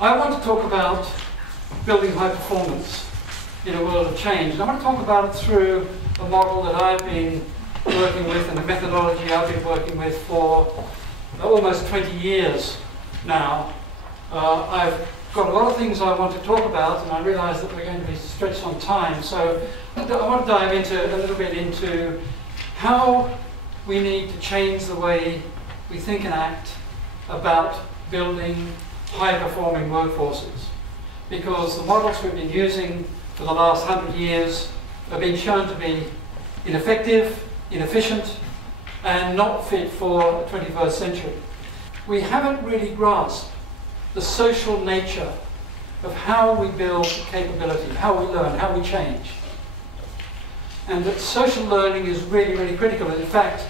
I want to talk about building high performance in a world of change. And I want to talk about it through a model that I've been working with and a methodology I've been working with for almost 20 years now. I've got a lot of things I want to talk about, and I realise that we're going to be stretched on time. So I want to dive a little bit into how we need to change the way we think and act about building high-performing workforces. Because the models we've been using for the last 100 years have been shown to be ineffective, inefficient, and not fit for the 21st century. We haven't really grasped the social nature of how we build capability, how we learn, how we change. And that social learning is really, really critical. And in fact,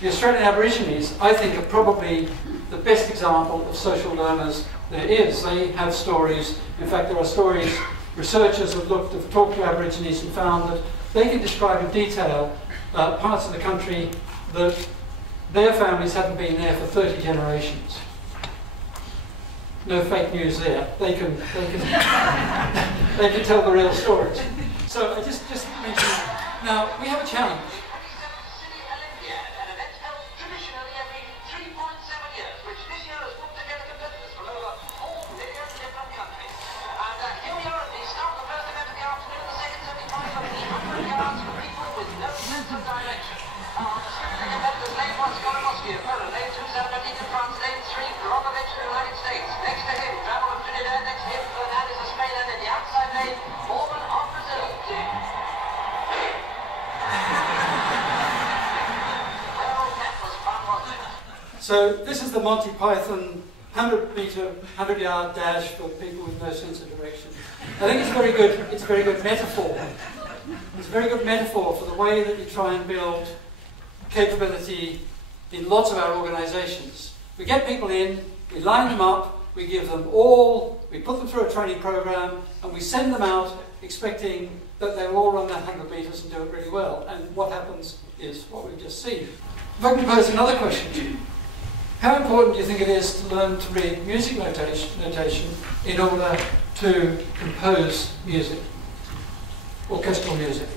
the Australian Aborigines, I think, are probably the best example of social learners there is. They have stories. In fact, there are stories, researchers have talked to Aborigines and found that they can describe in detail parts of the country that their families haven't been there for 30 generations. No fake news there. They can tell the real stories. So I just mention that. Now, we have a challenge. So this is the Monty Python 100-yard dash for people with no sense of direction. I think it's very good. It's a very good metaphor. It's a very good metaphor for the way that you try and build capability in lots of our organisations. We get people in, we line them up, we give them we put them through a training program, and we send them out expecting that they will all run that 100 metres and do it really well. And what happens is what we've just seen. If I can pose another question to you. How important do you think it is to learn to read music notation in order to compose music, orchestral music?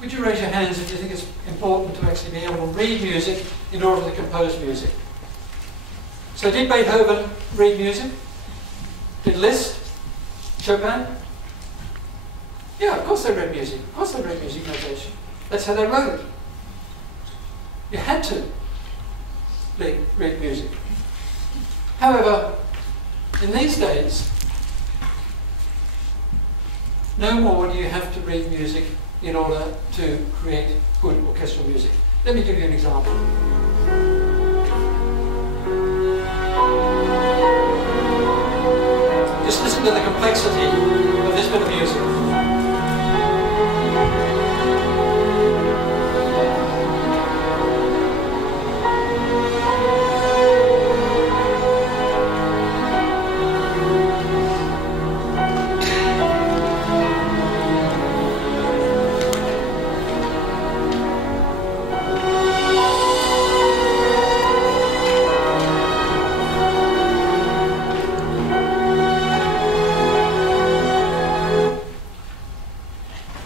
Would you raise your hands if you think it's important to actually be able to read music in order to compose music? So did Beethoven read music? Did Liszt? Chopin? Yeah, of course they read music. Of course they read music notation. That's how they wrote it. You had to read music. However, in these days, no more do you have to read music in order to create good orchestral music. Let me give you an example. Just listen to the complexity of this bit of music.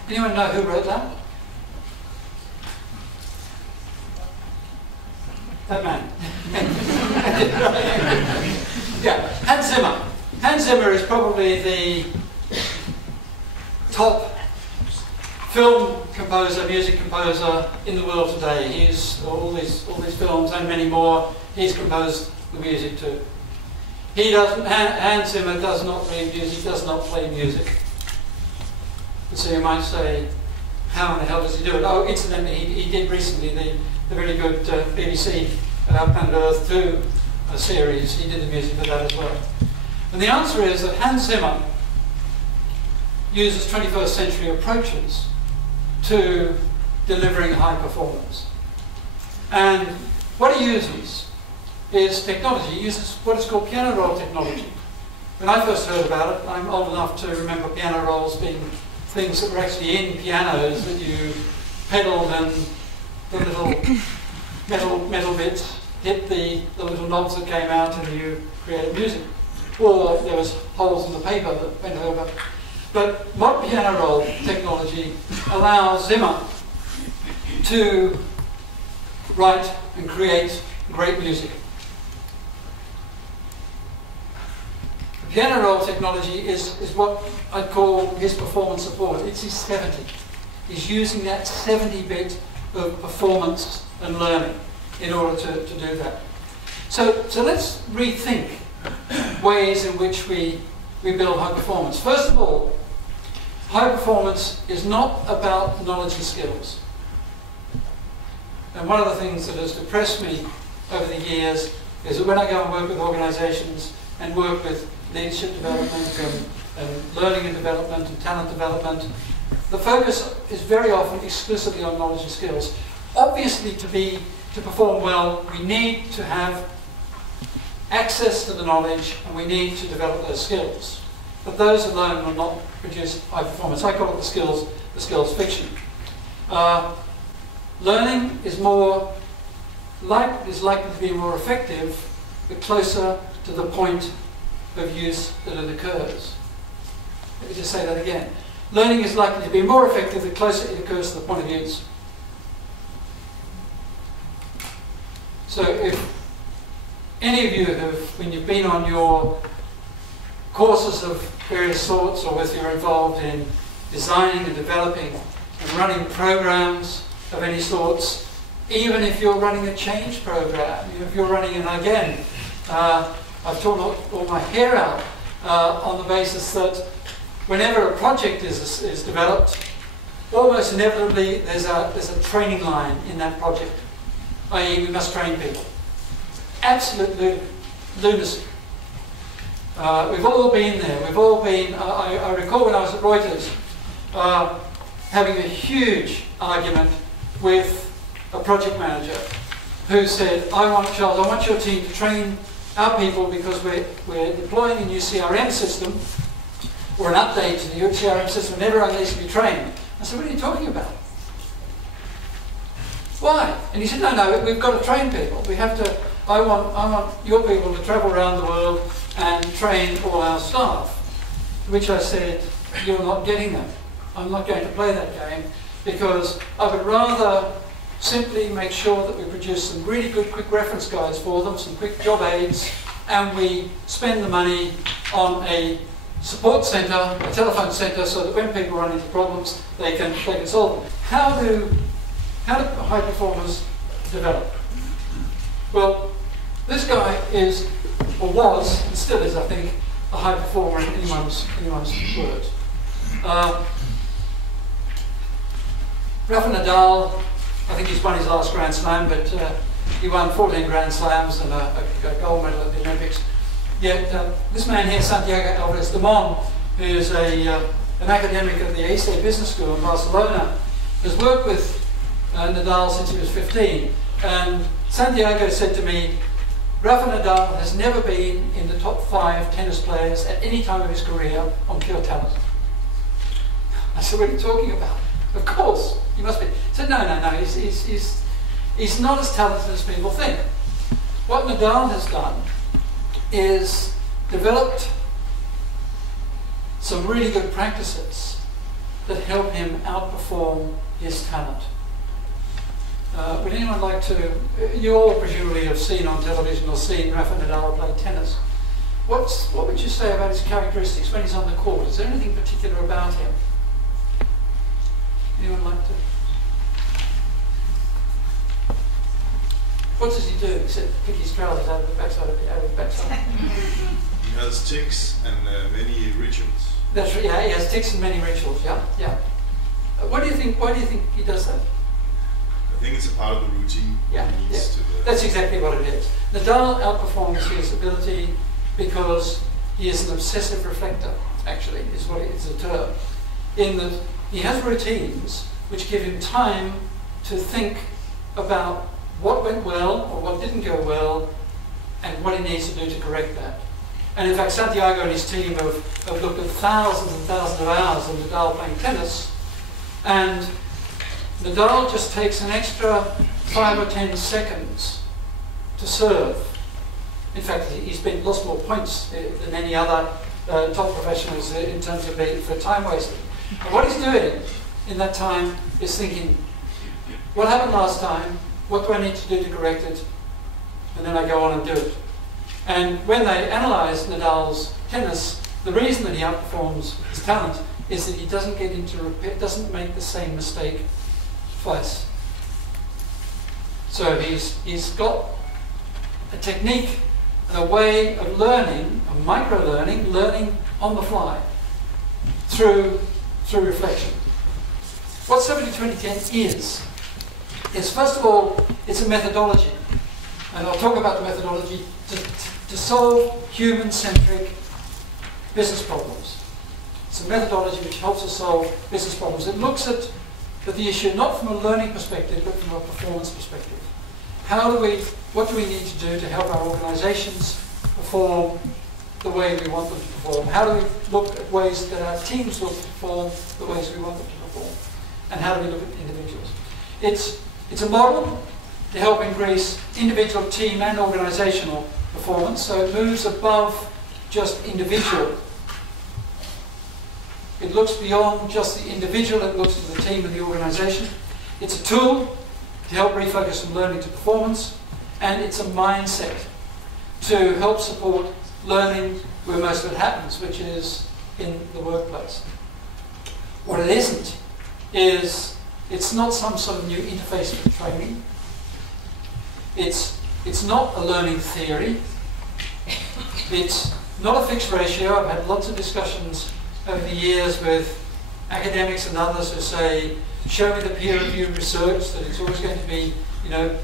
Anyone know who wrote that? That man. Yeah, Hans Zimmer. Hans Zimmer is probably the top film composer, music composer in the world today. He's all these films and many more. He's composed the music to. Hans Zimmer does not read music, does not play music. So you might say, how in the hell does he do it? Oh, incidentally, he did recently the very good BBC Our Planet Earth 2 series. He did the music for that as well. And the answer is that Hans Zimmer uses 21st century approaches to delivering high performance. And what he uses is technology. He uses what is called piano roll technology. When I first heard about it, I'm old enough to remember piano rolls being things that were actually in pianos that you pedalled and the little metal bits hit the little knobs that came out and you created music. Or there was holes in the paper that went over. But modern piano roll technology allows Zimmer to write and create great music. The piano roll technology is what I'd call his performance support. It's his 70. He's using that 70-bit of performance and learning in order to do that. So let's rethink ways in which we build high performance. First of all, high performance is not about knowledge and skills. And one of the things that has depressed me over the years is that when I go and work with organisations and work with leadership development and learning and development and talent development, the focus is very often exclusively on knowledge and skills. Obviously, to perform well, we need to have access to the knowledge and we need to develop those skills. But those alone will not produce high performance. I call it the skills fiction. Learning is likely to be more effective the closer to the point of use that it occurs. Let me just say that again. Learning is likely to be more effective the closer it occurs to the point of use. So if any of you have, when you've been on your courses of various sorts, or if you're involved in designing and developing and running programs of any sorts, even if you're running a change program, if you're running, and again, I've torn all my hair out on the basis that whenever a project is developed, almost inevitably there's a training line in that project, i.e. we must train people. Absolute lunacy. We've all been there. We've all been, I recall when I was at Reuters having a huge argument with a project manager who said, Charles, I want your team to train our people because we're deploying a new CRM system or an update to the CRM system and everyone needs to be trained. I said, what are you talking about? Why? And he said, no, we've got to train people. We have to, I want your people to travel around the world and train all our staff. To which I said, you're not getting that. I'm not going to play that game because I would rather simply make sure that we produce some really good quick reference guides for them, some quick job aids, and we spend the money on a support centre, a telephone centre, so that when people run into problems, they can solve them. How do high performers develop? Well, this guy is, or was, and still is, I think, a high performer in anyone's words. Rafa Nadal, I think he's won his last Grand Slam, but he won 14 Grand Slams and a gold medal at the Olympics. Yet this man here, Santiago Alvarez Dumont, who's an academic at the East Business School in Barcelona, has worked with Nadal since he was 15. And Santiago said to me, Rafa Nadal has never been in the top 5 tennis players at any time of his career on pure talent. I said, what are you talking about? Of course, he must be. He said, no, he's not as talented as people think. What Nadal has done is developed some really good practices that help him outperform his talent. Would anyone like to, you all presumably have seen on television or seen Rafa Nadal play tennis. What would you say about his characteristics when he's on the court? Is there anything particular about him? Anyone like to? What does he do except pick his trousers out of the backside of the backside? He has tics and many rituals. That's right. Yeah, he has tics and many rituals. Yeah. Why do you think he does that? I think it's a part of the routine. Yeah. That's exactly what it is. Nadal outperforms his ability because he is an obsessive reflector. Actually, is what it is a term. In that he has routines which give him time to think about what went well or what didn't go well and what he needs to do to correct that. And in fact, Santiago and his team have looked at thousands and thousands of hours of Nadal playing tennis, and Nadal just takes an extra 5 or 10 seconds to serve. In fact, he's lost more points than any other top professionals in terms of for time wasting. And what he's doing in that time is thinking, what happened last time? What do I need to do to correct it? And then I go on and do it. And when they analyse Nadal's tennis, the reason that he outperforms his talent is that he doesn't get into doesn't make the same mistake twice. So he's got a technique and a way of learning, a micro-learning, learning on the fly through reflection. What 70-20-10 is first of all, it's a methodology. And I'll talk about the methodology to solve human-centric business problems. It's a methodology which helps us solve business problems. It looks at the issue not from a learning perspective, but from a performance perspective. What do we need to do to help our organisations perform the way we want them to perform? How do we look at ways that our teams look to perform the ways we want them to perform? And how do we look at individuals? It's a model to help increase individual, team and organisational performance, so it moves above just individual. It looks beyond just the individual, it looks to the team and the organisation. It's a tool to help refocus from learning to performance, and it's a mindset to help support learning where most of it happens, which is in the workplace. What it isn't is, it's not some sort of new interface for training. It's not a learning theory. It's not a fixed ratio. I've had lots of discussions over the years with academics and others who say, show me the peer-reviewed research, that it's always going to be, you know,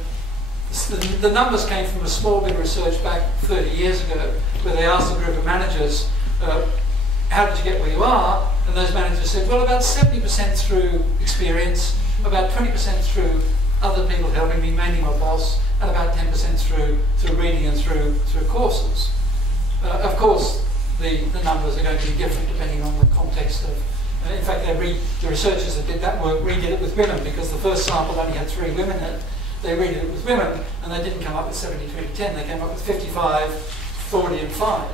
the numbers came from a small bit of research back 30 years ago, where they asked a group of managers, how did you get where you are? And those managers said, well, about 70% through experience, about 20% through other people helping me, mainly my boss, and about 10% through reading and through courses. Of course, the numbers are going to be different depending on the context of. In fact, the researchers that did that work redid it with women, because the first sample only had 3 women in it. They redid it with women, and they didn't come up with 70-20-10. They came up with 55, 40, and 5.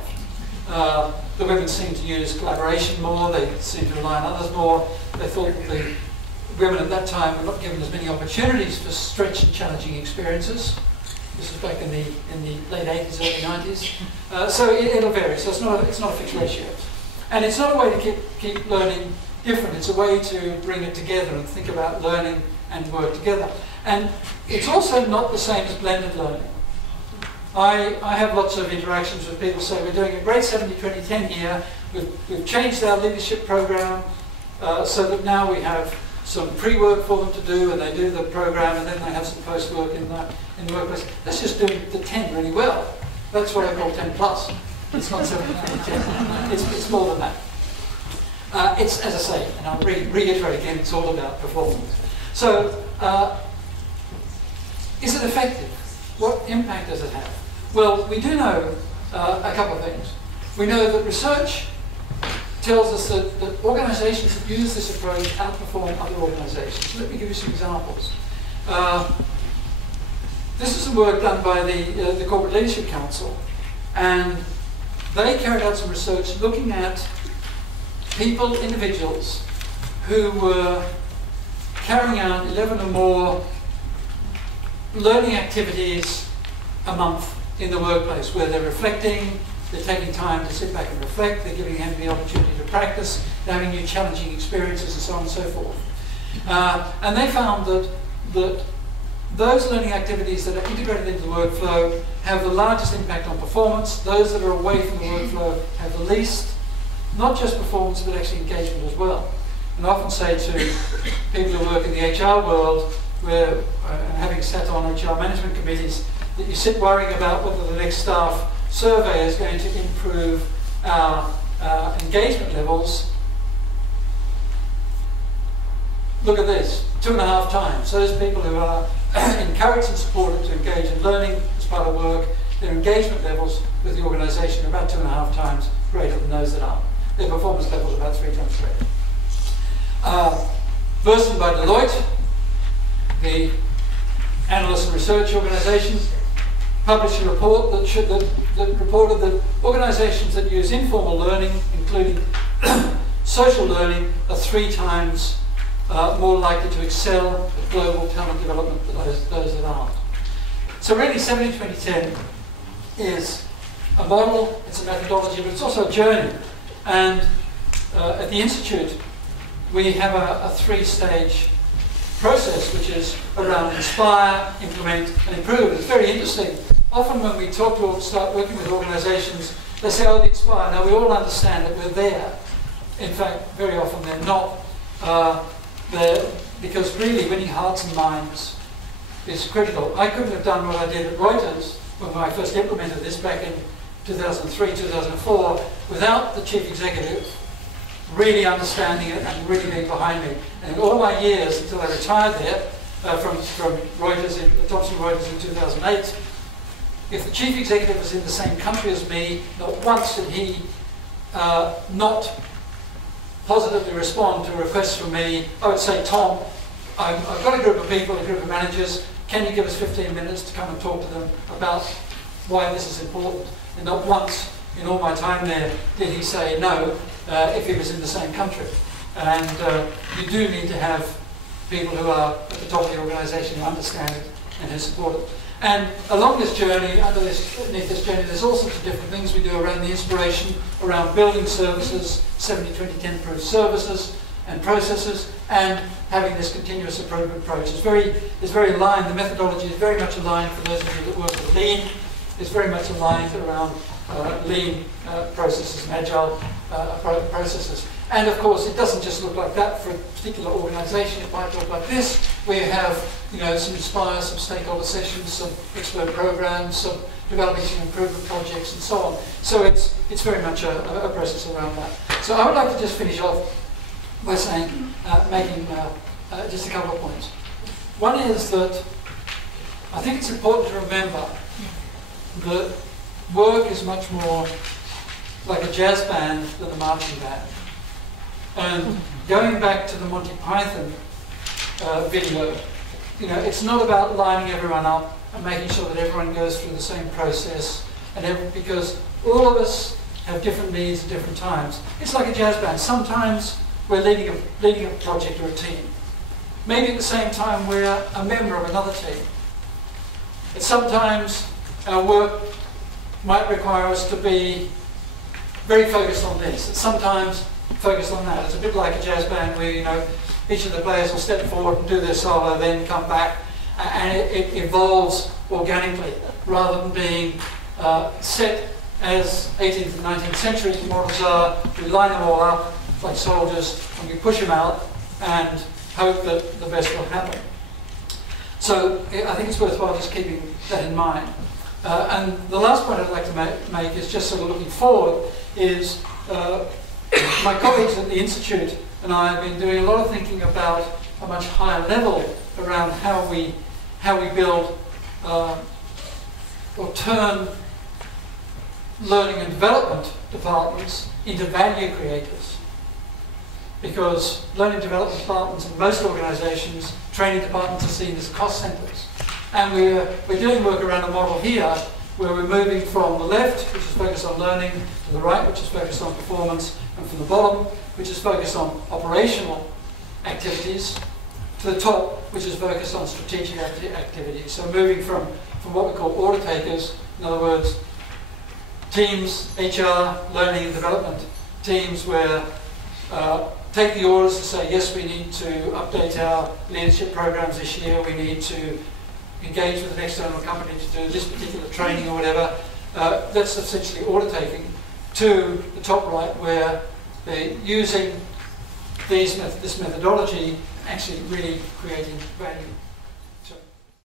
The women seemed to use collaboration more. They seemed to rely on others more. They thought that the women at that time were not given as many opportunities for stretch and challenging experiences. This was back in the late 80s, early 90s. So it'll vary. So it's not a fixed ratio. And it's not a way to keep learning different. It's a way to bring it together and think about learning and work together. And it's also not the same as blended learning. I have lots of interactions with people say, we're doing a great 70-20-10 here. We've changed our leadership program so that now we have some pre-work for them to do, and they do the program, and then they have some post-work in the workplace. Let's just do the 10 really well. That's what I call 10 plus. It's not 70-20-10. It's more than that. It's, as I say, and I'll reiterate again, it's all about performance. So, is it effective? What impact does it have? Well, we do know a couple of things. We know that research tells us that organisations that use this approach outperform other organisations. Let me give you some examples. This is some work done by the Corporate Leadership Council, and they carried out some research looking at people, individuals, who were carrying out 11 or more learning activities a month in the workplace, where they're reflecting, they're taking time to sit back and reflect, they're giving them the opportunity to practice, they're having new challenging experiences, and so on and so forth. And they found that those learning activities that are integrated into the workflow have the largest impact on performance. Those that are away from the workflow have the least, not just performance, but actually engagement as well. And I often say to people who work in the HR world, where having sat on HR management committees, that you sit worrying about whether the next staff survey is going to improve our engagement levels. Look at this, 2.5 times. Those people who are encouraged and supported to engage in learning as part of work, their engagement levels with the organisation are about 2.5 times greater than those that aren't. Their performance levels are about 3 times greater. Version by Deloitte, the analyst and research organisation, published a report that reported that organisations that use informal learning, including social learning, are 3 times more likely to excel at global talent development than those that aren't. So really 70-20-10 is a model, it's a methodology, but it's also a journey. And at the Institute, we have a 3-stage process, which is around inspire, implement, and improve. It's very interesting. Often when we start working with organisations, they say, oh, the inspire. Now, we all understand that we're there. In fact, very often they're not. Because really winning hearts and minds is critical. I couldn't have done what I did at Reuters when I first implemented this back in 2003, 2004, without the chief executive really understanding it and really being behind me. And in all my years until I retired there from Reuters, Thomson Reuters in 2008, if the chief executive was in the same country as me, not once did he not positively respond to requests from me. I would say, Tom, I've got a group of people, a group of managers, can you give us 15 minutes to come and talk to them about why this is important? And not once in all my time there did he say no if he was in the same country. And you do need to have people who are at the top of the organisation who understand it and who support it. And along this journey, underneath this journey, there's all sorts of different things we do around the inspiration, around building services, 70-20-10 proof services and processes, and having this continuous improvement approach. It's very aligned, the methodology is very much aligned for those of you that work with Lean. It's very much aligned around Lean processes and Agile processes. And of course, it doesn't just look like that for a particular organisation. It might look like this, where you have some inspire, some stakeholder sessions, some expert programs, some developing some improvement projects, and so on. So it's very much a process around that. So I would like to just finish off by saying, making just a couple of points. One is that I think it's important to remember that work is much more like a jazz band than a marching band. And going back to the Monty Python video, it's not about lining everyone up and making sure that everyone goes through the same process, because all of us have different needs at different times. It's like a jazz band. Sometimes we're leading a project or a team. Maybe at the same time we're a member of another team. And sometimes our work might require us to be very focused on this, and sometimes focused on that. It's a bit like a jazz band where each of the players will step forward and do their solo, then come back, and it evolves organically rather than being set as 18th and 19th century models are. We line them all up like soldiers and we push them out and hope that the best will happen. So I think it's worthwhile just keeping that in mind. And the last point I'd like to make is just sort of looking forward is my colleagues at the Institute and I have been doing a lot of thinking about a much higher level around how we build or turn learning and development departments into value creators. Because learning and development departments in most organisations, training departments are seen as cost centres. And we're doing work around a model here where we're moving from the left, which is focused on learning, to the right, which is focused on performance, and from the bottom, which is focused on operational activities, to the top, which is focused on strategic activities. So moving from what we call order takers, in other words, teams, HR, learning and development teams where take the orders to say, yes, we need to update our leadership programs this year, we need to engage with an external company to do this particular training or whatever. That's essentially order taking. To the top right, where they're using this methodology, actually really creating value.